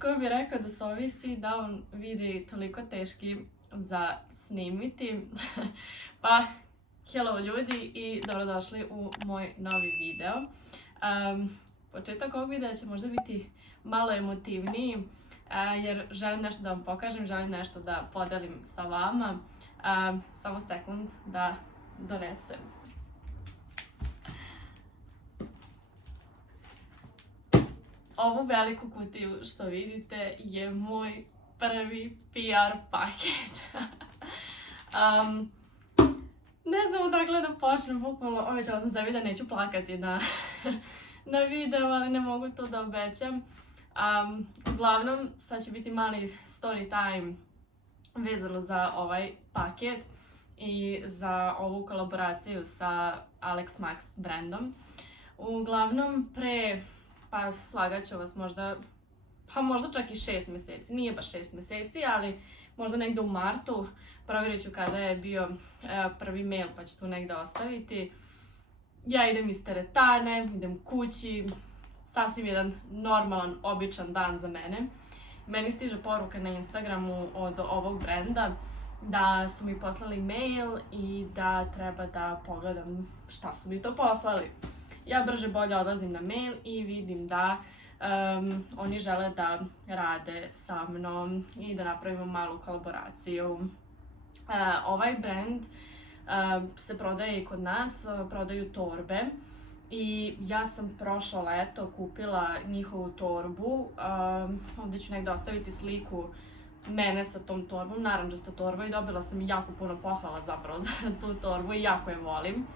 ko bi rekao da su ovi sit down videi toliko teški za snimiti? Pa, hello ljudi i dobrodošli u moj novi video. Početak ovog videa će možda biti malo emotivniji, jer želim nešto da vam pokažem, želim nešto da podelim sa vama. Samo sekund da donesem. Ovu veliku kutiju što vidite je moj prvi PR paket. Ne znam odakle da počnem, bukvalno obećala sam sebi da neću plakati na video, ali ne mogu to da obećam. Uglavnom, sad će biti mali story time vezano za ovaj paket i za ovu kolaboraciju sa Alex Max brandom. Uglavnom, pa slagat ću vas možda čak i 6 meseci, nije baš 6 meseci, ali možda negde u martu, provjerit ću kada je bio prvi mail pa ću tu negde ostaviti. Ja idem iz teretane, idem kući, sasvim jedan normalan, običan dan za mene. Meni stiže poruka na Instagramu od ovog brenda da su mi poslali mail i da treba da pogledam šta su mi to poslali. Ja brže bolje odlazim na mail i vidim da oni žele da rade sa mnom i da napravimo malu kolaboraciju. Ovaj brand se prodaje i kod nas, prodaju torbe i ja sam prošlo leto kupila njihovu torbu. Ovdje ću negdje ostaviti sliku mene sa tom torbom, narandžasta torba, i dobila sam jako puno pohvala zapravo za tu torbu i jako je volim.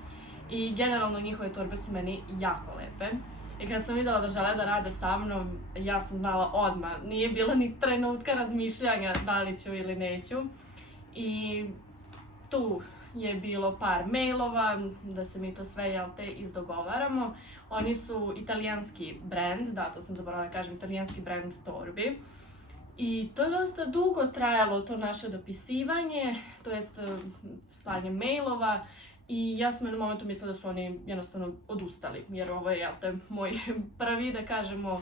I generalno njihove torbe su meni jako lepe. I kada sam vidjela da žele da rade sa mnom, ja sam znala odmah. Nije bilo ni trenutka razmišljanja da li ću ili neću. I tu je bilo par mailova da se mi to sve izdogovaramo. Oni su italijanski brand, da, to sam zaboravila da kažem, italijanski brand torbi. I to je dosta dugo trajalo, to naše dopisivanje, to jest slanje mailova. I ja sam na momentu mislila da su oni jednostavno odustali, jer ovo je moj prvi, da kažemo,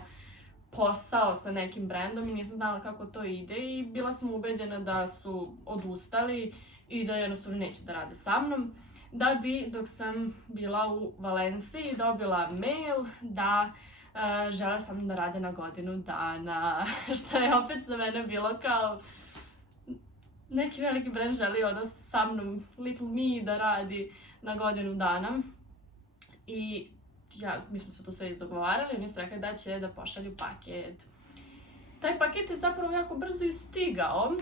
posao sa nekim brandom i nisam znala kako to ide i bila sam ubeđena da su odustali i da jednostavno neće da rade sa mnom. Da bi, dok sam bila u Valenciji, dobila mail da žele sa mnom da rade na godinu dana, što je opet za mene bilo kao neki veliki brand želi sa mnom, Little Me, da radi na godinu dana. I mi smo se tu sve izdogovarali, oni su rekli da će da pošalju paket. Taj paket je zapravo jako brzo i stigao,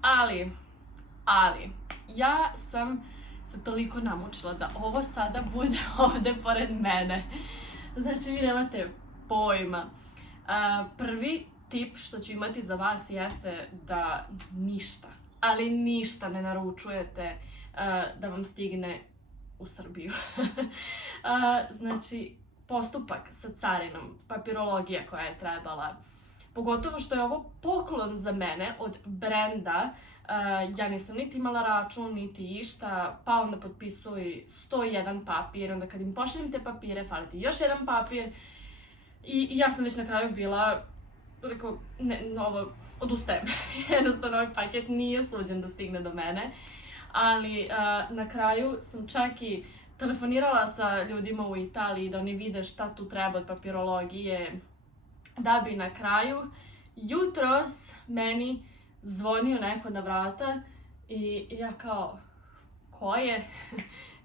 ali ja sam se toliko namučila da ovo sada bude ovde pored mene. Znači, vi nemate pojma. Prvi tip što ću imati za vas jeste da ništa, ali ništa ne naručujete da vam stigne u Srbiju. Znači, postupak sa carinom, papirologija koja je trebala, pogotovo što je ovo poklon za mene od brenda, ja nisam niti imala račun, niti išta, pa onda potpisuj 101 papir, onda kad im pošaljem te papire, fali ti još jedan papir. I ja sam već na kraju bila, rekao, ne, ovo, odustajem. Jednostavno ovaj paket nije suđen da stigne do mene. Ali na kraju sam čak i telefonirala sa ljudima u Italiji da oni vide šta tu treba od papirologije, da bi na kraju jutros meni zvonio neko na vrata i ja kao, ko je?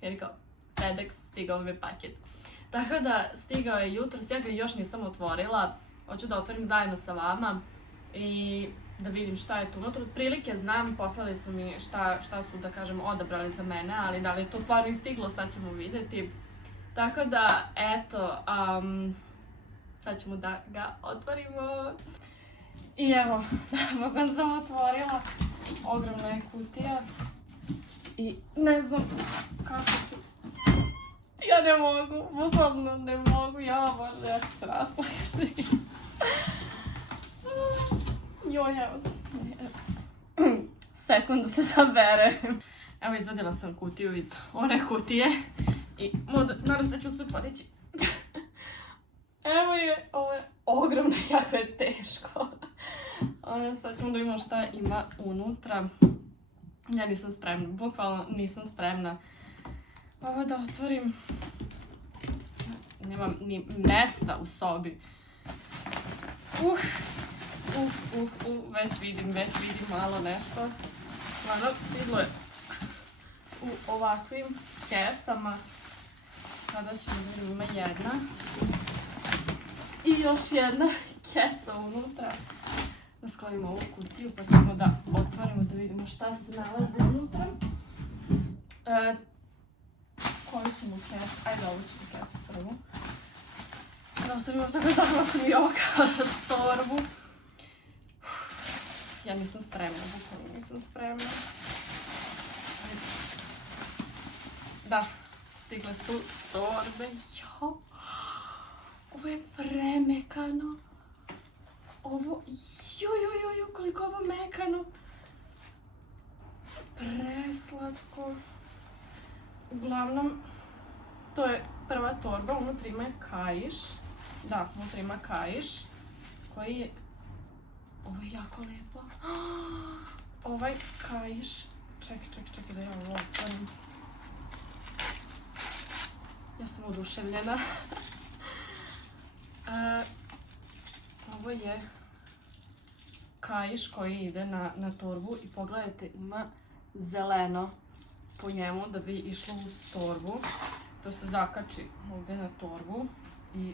Jer kao, FedEx, stigao mi je paket. Tako da stigao je jutros, ja ga još nisam otvorila, hoću da otvorim zajedno sa vama i da vidim šta je tu unutra. Otprilike znam, poslali su mi šta su, da kažem, odabrali za mene, ali da li je to stvarno i stiglo, sad ćemo vidjeti. Tako da, eto, sad ćemo da ga otvorimo. I evo, nakon sam otvorila, ogromna je kutija i ne znam kako ću. Ja ne mogu, bukvalno ne mogu, Bože, ja ću se rasplakati. Joj, evo, sekund da se saberem. Evo, izvadila sam kutiju iz one kutije i nadam se da ću uspjeti podići. Evo je, ovo je ogromno, jako je teško. Sad ćemo da vidimo šta ima unutra. Ja nisam spremna, bukvalno nisam spremna. Ovo da otvorim. Nemam ni mesta u sobi. Već vidim malo nešto. Stvarno, stiglo je u ovakvim kesama. Sada ćemo da vidimo, ima jedna. I još jedna kesa unutra. Da sklonimo ovu kutiju pa ćemo da otvorimo da vidimo šta se nalazi unutra. Koju ćemo kesu? Ajde, ovu ćemo kesu prvu. Da otvorimo, tako da dala sam i ovo kao torbu. Ja nisam spremna, bukvalno nisam spremna. Da, stigle su torbe. Jo, ovo je premekano. Ovo, koliko ovo mekano. Preslatko. Uglavnom, to je prva torba, unutra ima kaiš. Da, unutra ima kaiš, koji je... Ovo je jako lepo. Ovaj kaiš... Čekaj da ja ovo otvorim. Ja sam oduševljena. Ovo je kaiš koji ide na torbu i pogledajte, ima zeleno po njemu da bi išlo uz torbu. To se zakači ovdje na torbu i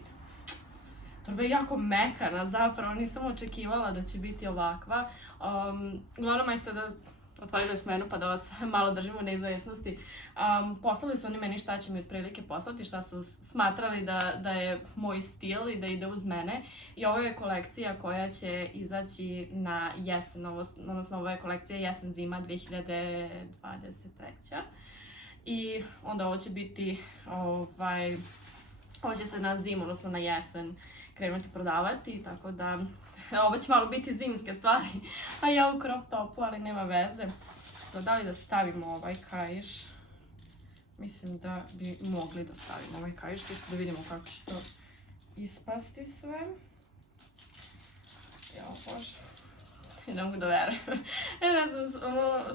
torba je jako mekana, zapravo nisam očekivala da će biti ovakva. Uglavnom, aj sada otvorili smo jednu pa da vas malo držimo u neizvesnosti. Poslali su oni meni šta će mi otprilike poslati, šta su smatrali da je moj stil i da ide uz mene. I ovo je kolekcija koja će izaći na jesen, odnosno ovo je kolekcija jesen-zima 2023. I onda ovo će biti, ovo će se na zimu, odnosno na jesen krenuti prodavati, tako da ovo će malo biti zimske stvari, a ja u crop topu, ali nema veze. Da li da stavimo ovaj kaiš? Mislim da bi mogli da stavimo ovaj kaiš, da vidimo kako će to ispasti sve. Jao Bože, ne mogu da verujem. Ne znam,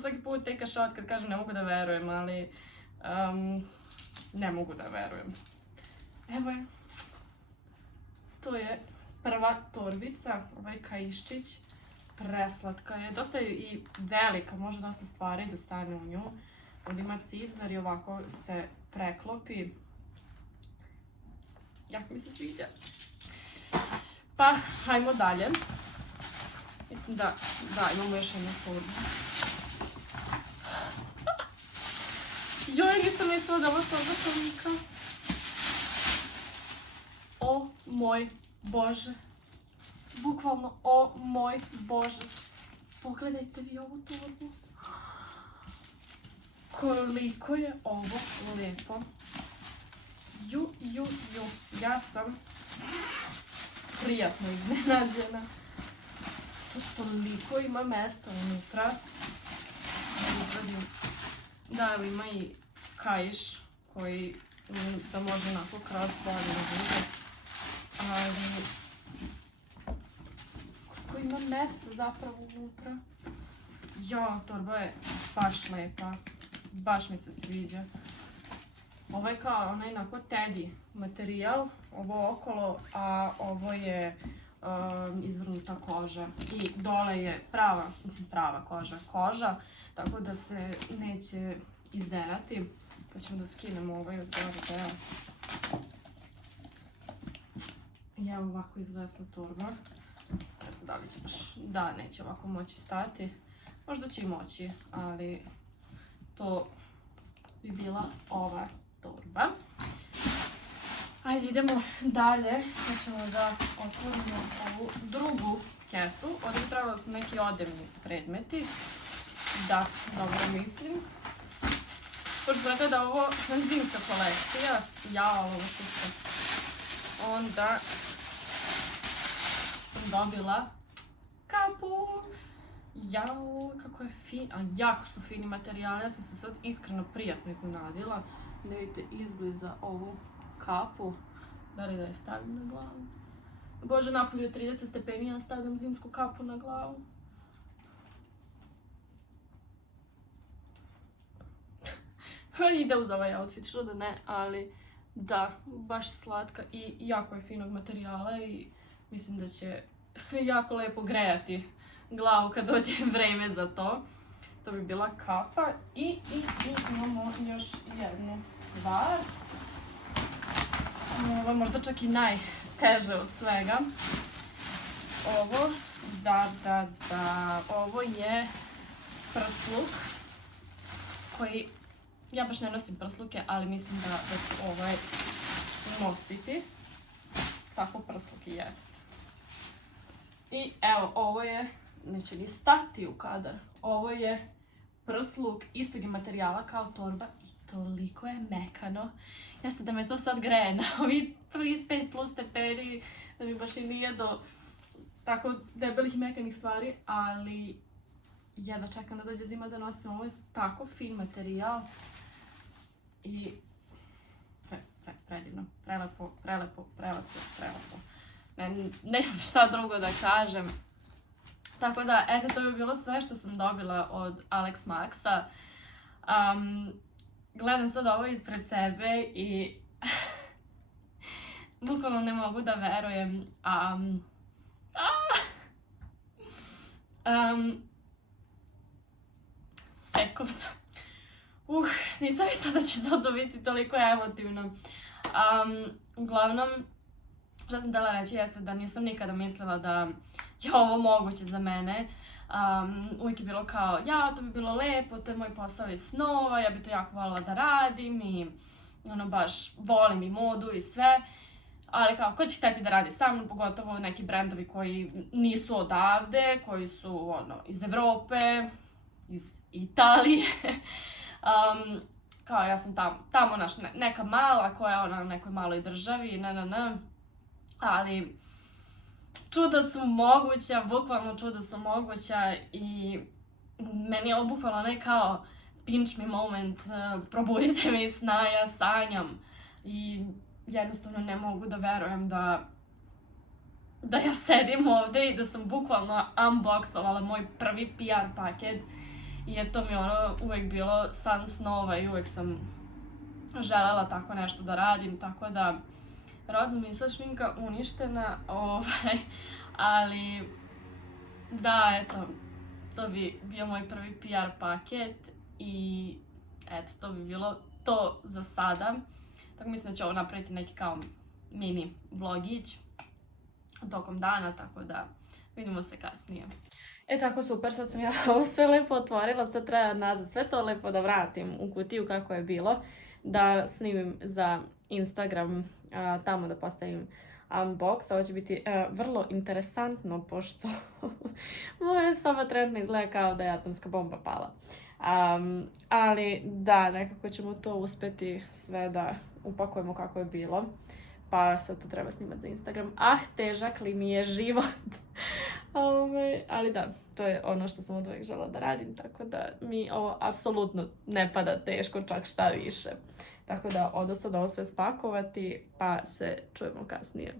svaki put teka šot kad kažem ne mogu da verujem, ali ne mogu da verujem. Evo je, to je prva torbica, ovaj kaiščić, preslatka je, dosta je i velika, može dosta stvari da stane u nju. Ovdje ima cipzar i ovako se preklopi. Jako mi se sviđa. Pa, hajmo dalje. Mislim da imamo još jednu torbu. Joj, nisam mislila da ovo torba tolika. O moj Bože. Bukvalno, o moj Bože. Pogledajte vi ovu torbu. Koliko je ovo lijepo. Ja sam prijatno iznenađena. Toliko ima mesta unutra. Da, evo ima i kaiš koji da može onako kroz bolje da bude. Ali koliko ima mesta zapravo unutra. Ja, torba je baš lepa. Baš mi se sviđa. Ovo je kao onaj onako teddy materijal, ovo okolo, a ovo je izvrnuta koža. I dole je prava koža, tako da se neće izderati. Pa ćemo da skinemo ovaj od ovaj deo. I evo ovako izgleda ta torba. Ne znam da li će baš, da, neće ovako moći stati. Možda će i moći, ali to bi bila ova torba. Ajde, idemo dalje. Sad ćemo da otvorimo ovu drugu kesu. Ovdje bi trebalo su neki odevni predmeti. Da, dobro mislim. Pošto sam rekla da je ovo zimska kolekcija. Jao, ovo što onda sam dobila kapu. Jao, kako je fin, a jako su fini materijali, ja sam se sad iskreno prijatno iznenadila. Da vidite izbliza ovu kapu, da li da je stavim na glavu. Bože, napolju je 30 stepeni, ja stavljam zimsku kapu na glavu. Ide uz ovaj outfit, što da ne, ali da, baš slatka i jako je finog materijala i mislim da će jako lepo grejati glavu kad dođe vreme za to. To bi bila kapa i imamo još jednu stvar. Ovo je možda čak i najteže od svega. Ovo, ovo je prsluk koji, ja baš ne nosim prsluke, ali mislim da ću ovaj nositi. Tako prsluk i jest. I evo, ovo je, neće ni stati u kadar, ovo je prsluk istog je materijala kao torba i toliko je mekano. Jeste da me to sad greje na ovi 35+ stepeni, da mi baš i nije do tako debelih mekanih stvari, ali jedva čekam da dođe zima da nosim. Ovo je tako fin materijal i predivno, prelepo. Nemam šta drugo da kažem. Tako da, eto, to bi bilo sve što sam dobila od Alex Maxa. Gledam sad ovo ispred sebe i bukvalno ne mogu da verujem. Sekund. Nisam mislila da će to biti toliko emotivno. Uglavnom, što sam htjela reći jeste da nisam nikada mislila da je ovo moguće za mene. Uvijek je bilo kao, ja, to bi bilo lepo, to je moj posao iz snova, ja bi to jako voljela da radim i ono, baš volim i modu i sve. Ali kao, ko će htjeti da radi sa mnom, pogotovo neki brendovi koji nisu odavde, koji su ono, iz Evrope, iz Italije. Kao ja sam tamo neka mala koja je ona u nekoj maloj državi, ali čuda su moguća, bukvalno čuda su moguća i meni je ovo bukvalno ne kao pinch me moment, probudite me iz sna, ja sanjam i jednostavno ne mogu da verujem da ja sedim ovde i da sam bukvalno unboxovala moj prvi PR paket jer to mi je ono uvek bilo san snova i uvek sam želela tako nešto da radim, tako da rodno mi je sva šminka uništena, ali da, eto, to bi bio moj prvi PR paket i eto, to bi bilo to za sada. Tako mislim da ću ovo napraviti neki kao mini vlogić tokom dana, tako da vidimo se kasnije. E tako, super, sad sam ja ovo sve lepo otvorila, sad treba nazad sve to lepo da vratim u kutiju kako je bilo, da snimim za Instagram, tamo da postavim unbox. Ovo će biti vrlo interesantno, pošto moja soba trenutno izgleda kao da je atomska bomba pala. Ali da, nekako ćemo to uspeti sve da upakujemo kako je bilo. Pa sad to treba snimati za Instagram. Težak li mi je život. Ali da, to je ono što sam od uvijek žela da radim, tako da mi ovo apsolutno ne pada teško, čak šta više. Tako da odo sad ovo sve spakovati, pa se čujemo kasnije.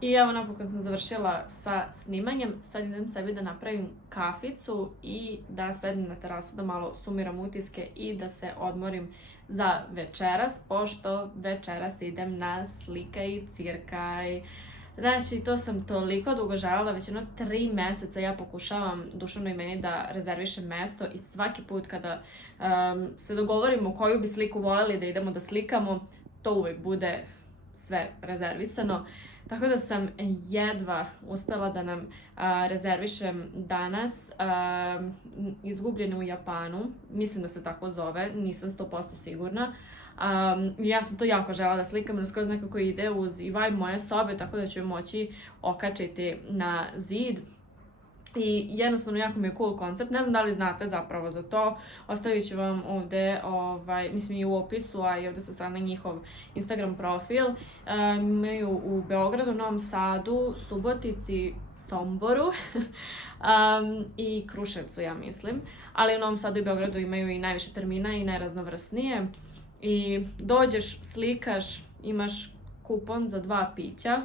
I evo, napokon sam završila sa snimanjem, sad idem sebi da napravim kaficu i da sedem na terasu da malo sumiram utiske i da se odmorim za večeras, pošto večeras idem na Slikaj i Cirkaj. Znači, to sam toliko dugo željela, već jedno 3 meseca ja pokušavam Dušanu i meni da rezervišem mesto i svaki put kada se dogovorimo koju bi sliku voljeli da idemo da slikamo, to uvijek bude sve rezervisano. Tako da sam jedva uspjela da nam rezervišem danas Izgubljene u Japanu, mislim da se tako zove, nisam 100% sigurna. Ja sam to jako željela da slikam, jer skroz nekako ide uz i vibe moje sobe, tako da ću je moći okačiti na zid. I jednostavno jako mi je cool koncept, ne znam da li znate zapravo za to, ostavit ću vam ovdje, mislim i u opisu, a i ovdje sa strane njihov Instagram profil. Imaju u Beogradu, Novom Sadu, Subotici, Somboru i Kruševcu, ja mislim. Ali u Novom Sadu i Beogradu imaju i najviše termina i najraznovrsnije. I dođeš, slikaš, imaš kupon za 2 pića,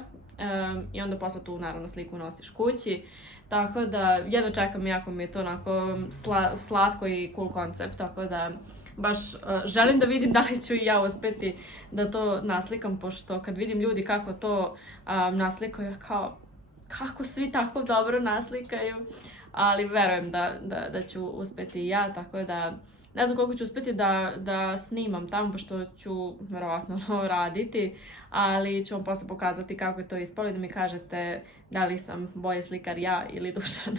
i onda posle tu naravno sliku nosiš kući. Tako da jedva čekam, jako mi je to onako slatko i cool koncept, tako da baš želim da vidim da li ću i ja uspeti da to naslikam, pošto kad vidim ljudi kako to naslikaju, kao kako svi tako dobro naslikaju, ali verujem da ću uspeti i ja, tako da ne znam koliko ću uspeti da snimam tamo, pošto ću verovatno raditi, ali ću vam posle pokazati kako je to ispalo i da mi kažete da li sam bolji slikar ja ili Dušan.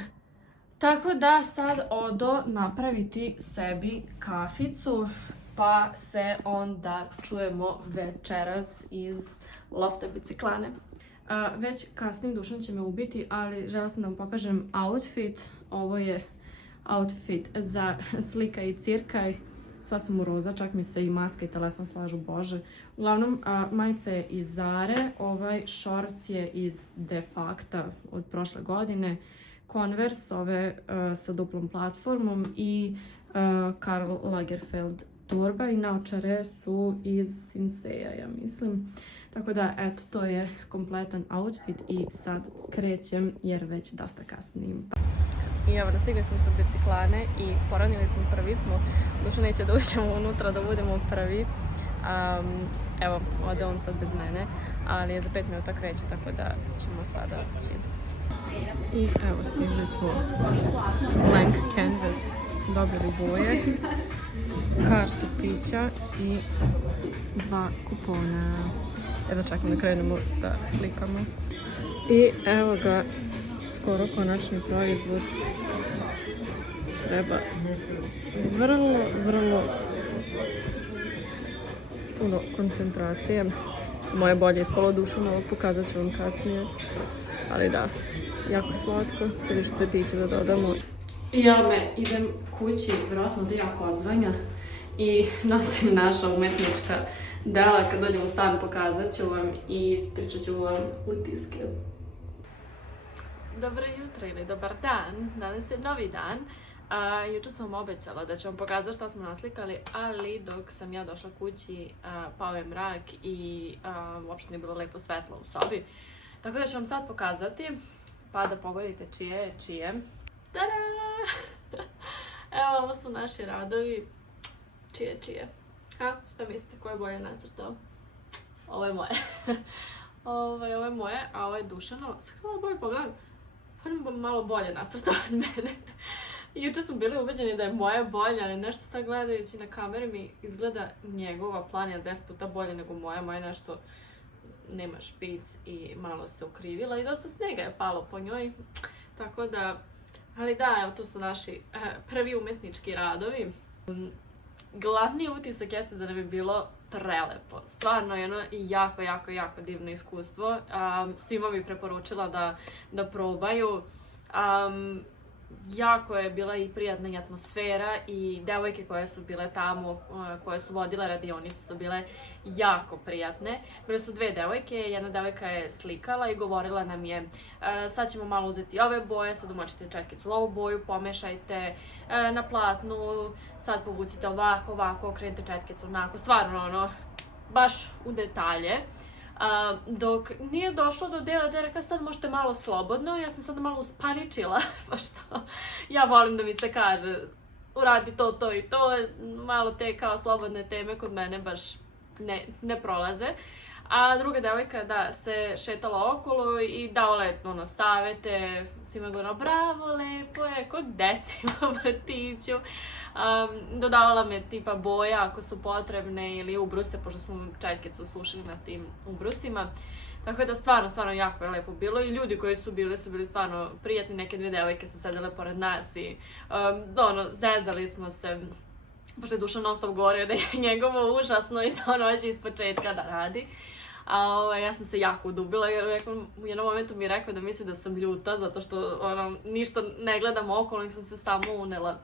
Tako da sad odo napraviti sebi kaficu, pa se onda čujemo večeras iz lofta biciklane. Već kasnim, Dušan će me ubiti, ali žela sam da vam pokažem outfit. Ovo je outfit za slika i cirkaj. Sva sam u roza, čak mi se i maska i telefon slažu, bože. Uglavnom, majica je iz Zare, ovaj šorc je iz De Facta od prošle godine. Converse, ove sa duplom platformom i Karl Lagerfeld torba i naočare su iz Sinseja, ja mislim. Tako da, eto, to je kompletan outfit i sad krećem jer već dosta kasnim. I evo, nastigli smo kod biciklane i poranili smo, prvi smo. Dušo neće da uđemo unutra da budemo prvi. Evo, ode on sad bez mene, ali je za 5 minuta kreće, tako da ćemo sada ući. I evo, stigli smo blank canvas, dobili boje, kartu pića i 2 kupona. Evo čekam da krenemo da slikamo. I evo ga, skoro konačni proizvod. Treba vrlo puno koncentracije. Moje bolje je ispalo Dušanovog, pokazat ću vam kasnije. Ali da, jako slatko. Sad još cvetiće da dodamo. I ja idem kući, vjerojatno da jako odzvanja. I nosim naša umetnička dela. Kad dođem u stan pokazat ću vam i ispričat ću vam utiske. Dobro jutro ili dobar dan. Danas je novi dan. Juče sam vam obećala da ću vam pokazati šta smo naslikali, ali dok sam ja došla kući pao je mrak i uopšte nije bilo lepo svetlo u sobi. Tako da ću vam sad pokazati, pa da pogodite čije. Tada! Evo, ovo su naši radovi. Čije? Ha? Šta mislite, ko je bolje nacrtao? Ovo je moje. Ovo je moje, a ovo je Dušanovo. Sad malo bolje pogledam. Pa malo bolje nacrtao od mene. Juče smo bili ubeđeni da je moja bolja, ali nešto sad gledajući na kameri mi izgleda njegova planija 10 puta bolje nego moja. Moja nešto nema špic i malo se ukrivila i dosta snega je palo po njoj. Tako da, ali da, evo tu su naši prvi umetnički radovi. Glavni utisak jeste da nam je bilo prelepo. Stvarno jedno jako divno iskustvo. Svima bih preporučila da probaju. Jako je bila i prijatna i atmosfera i devojke koje su bile tamo, koje su vodile radionicu su bile jako prijatne. Bile su 2 devojke, jedna devojka je slikala i govorila nam je sad ćemo malo uzeti ove boje, sad umočite četkicu u ovu boju, pomešajte na platnu, sad povucite ovako, okrenite četkicu onako, stvarno baš u detalje. Dok nije došlo do dela da je rekla sad možete malo slobodno, ja sam sada malo uspaničila, pošto ja volim da mi se kaže uradi to i to, malo te kao slobodne teme kod mene baš ne prolaze. A druga devojka da se šetala okolo i davala savete, svima govorila bravo, lepo je, kod dece u vrtiću. Dodavala me tipa boja ako su potrebne ili ubruse, pošto smo četkicu sušili na tim ubrusima. Tako da stvarno jako je lepo bilo i ljudi koji su bili stvarno prijatni, neke 2 devojke su sedele pored nas i zezali smo se. Pošto je Dušan non stop govorio da je njegovo užasno i da hoće iz početka da radi. Ja sam se jako udubila jer u jednom momentu mi je rekao da misli da sam ljuta zato što ništa ne gledam okolo, nek sam se samo unela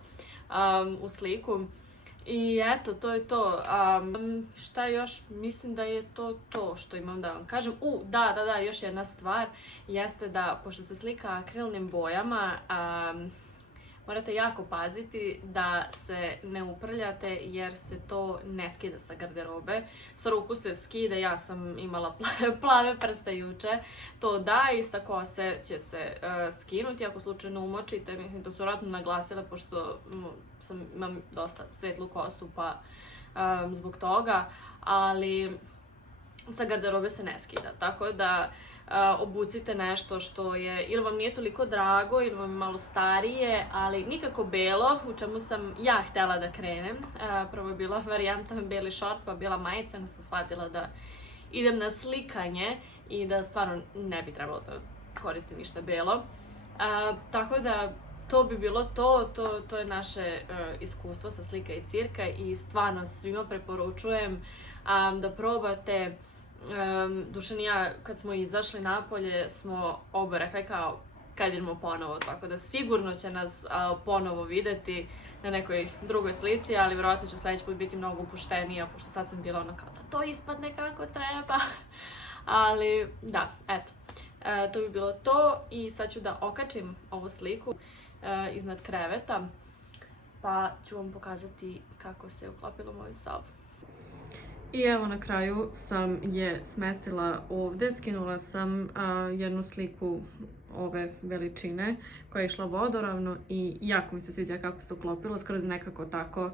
u sliku. I eto, to je to. Šta još? Mislim da je to što imam da vam kažem. Da, još jedna stvar jeste da, pošto se slika akrilnim bojama, morate jako paziti da se ne uprljate jer se to ne skida sa garderobe. Sa ruku se skida, ja sam imala plave prste juče, to da, i sa kose će se skinuti ako slučajno umočite. Mislim, to su vjerojatno naglasile pošto imam dosta svetlu kosu pa zbog toga, ali sa garderobe se ne skida, tako da obucite nešto što je ili vam nije toliko drago ili vam je malo starije, ali nikako belo, u čemu sam ja htjela da krenem. Prvo je bila varijanta beli shorts pa bila majica, onda sam shvatila da idem na slikanje i da stvarno ne bi trebalo da koristim ništa belo. Tako da to bi bilo to je naše iskustvo sa Slika i cirka i stvarno svima preporučujem da probate. Dušan i ja kad smo izašli napolje smo oba rekli kao kad idemo ponovo, tako da sigurno će nas ponovo videti na nekoj drugoj slici, ali vjerojatno ću sljedeći put biti mnogo opuštenija, pošto sad sam bila ono kao da to ispadne kako treba. Ali da, eto, to bi bilo to i sad ću da okačim ovu sliku iznad kreveta, pa ću vam pokazati kako se uklopilo u moju sobu. I evo na kraju sam je smestila ovdje, skinula sam jednu sliku ove veličine koja je išla vodoravno i jako mi se sviđa kako se uklopilo, skroz nekako tako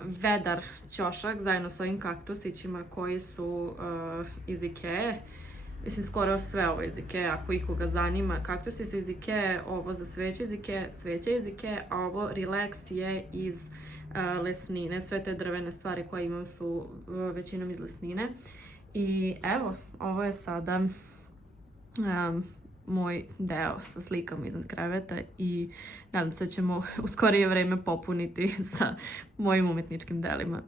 vedar ćošak zajedno s ovim kaktusićima koji su iz Ikee. Mislim, skoro sve ovo iz Ikea, ako ikoga zanima. Kaktusi su iz Ikea, ovo za sveće iz Ikea, sveće iz Ikea, a ovo relax je iz lesnine. Sve te drvene stvari koje imam su većinom iz lesnine. I evo, ovo je sada moj deo sa slikama iznad kreveta i nadam se da ćemo u skorije vreme popuniti sa mojim umetničkim delima.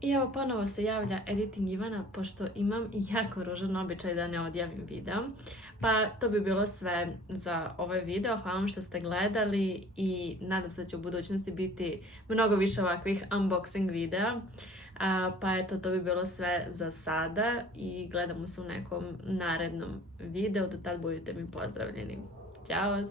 I evo ponovo se javlja editing Ivana, pošto imam jako ružan običaj da ne odjavim video. Pa to bi bilo sve za ovaj video. Hvala vam što ste gledali i nadam se da će u budućnosti biti mnogo više ovakvih unboxing videa. Pa eto, to bi bilo sve za sada i gledamo se u nekom narednom videu. Do tad budite mi pozdravljeni. Ćao!